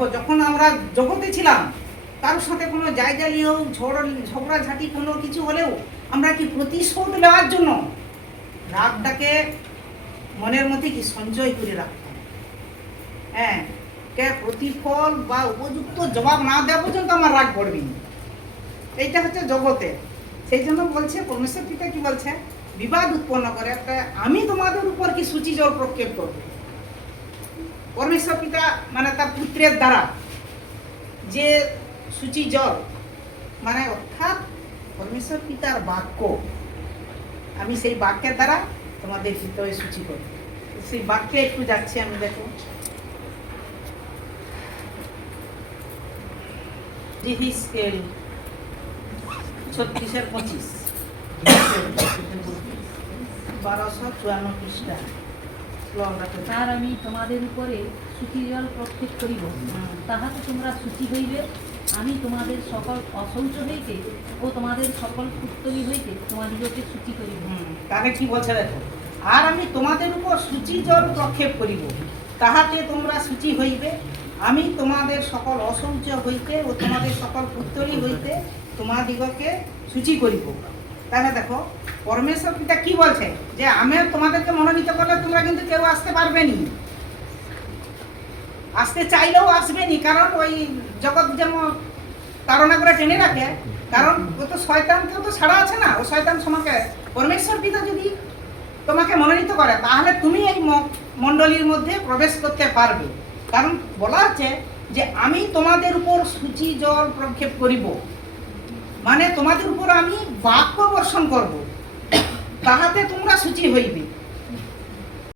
দেখো যখন আমরা জগতে ছিলাম কারোর সাথে কোনো জায়গালিও ঝগড়াঝাটি কোনো কিছু হলেও আমরা কি প্রতিশোধ নেওয়ার জন্য রাগটাকে মনের মধ্যে কি সঞ্চয় করে রাখতাম। হ্যাঁ, কে প্রতিফল বা উপযুক্ত জবাব না দেওয়া পর্যন্ত আমার রাগ পড়বে না। এইটা হচ্ছে জগতে। সেই জন্য বলছে পরমেশ্বর পিতা কি বলছে, বিবাদ উৎপন্ন করে একটা আমি তোমাদের উপর কি সূচি জল প্রক্ষেপ করবো। পরমেশ্বর পিতা মানে তার পুত্রের দ্বারা যে সূচি জল মানে অর্থাৎ পরমেশ্বর পিতার বাক্য, আমি সেই বাক্যের দ্বারা তোমাদের হৃদয়ে সূচি করব। সেই বাক্যে একটু যাচ্ছি আমি, দেখো জিহিসকেল 36-25 1254 পৃষ্ঠা। আর আমি তোমাদের উপরে সূচি জল প্রক্ষেপ করিব, তাহাতে তোমরা সূচি হইবে। আমি তোমাদের সকল অশৌচ হইতে ও তোমাদের সকল পুত্তলি হইতে তোমাদিগকে সূচি করিব। তাহলে কি বলছে দেখো, আর আমি তোমাদের উপর সূচি জল প্রক্ষেপ করিব, তাহাতে তোমরা সূচি হইবে। আমি তোমাদের সকল অশৌচ হইতে ও তোমাদের সকল পুত্তলি হইতে তোমাদিগকে সূচি করিব। তাহলে দেখো পরমেশ্বর পিতা কি বলছে, যে আমি তোমাদেরকে মনোনীত করলে তোমরা কিন্তু কেউ আসতে পারবে নি, আসতে চাইলেও আসবে নি, কারণ ওই জগৎ যেমন তাড়না করে টেনে রাখে, কারণ ও তো শয়তানকেও তো ছাড়া আছে না। ও শয়তান সমাকে পরমেশ্বর পিতা যদি তোমাকে মনোনীত করে তাহলে তুমি এই মণ্ডলীর মধ্যে প্রবেশ করতে পারবে। কারণ বলা আছে যে আমি তোমাদের উপর সূচি জল প্রক্ষেপ করিব, মানে তোমাদের উপর আমি বাক্য বর্ষণ করব, তাহাতে তোমরা সূচি হইবে।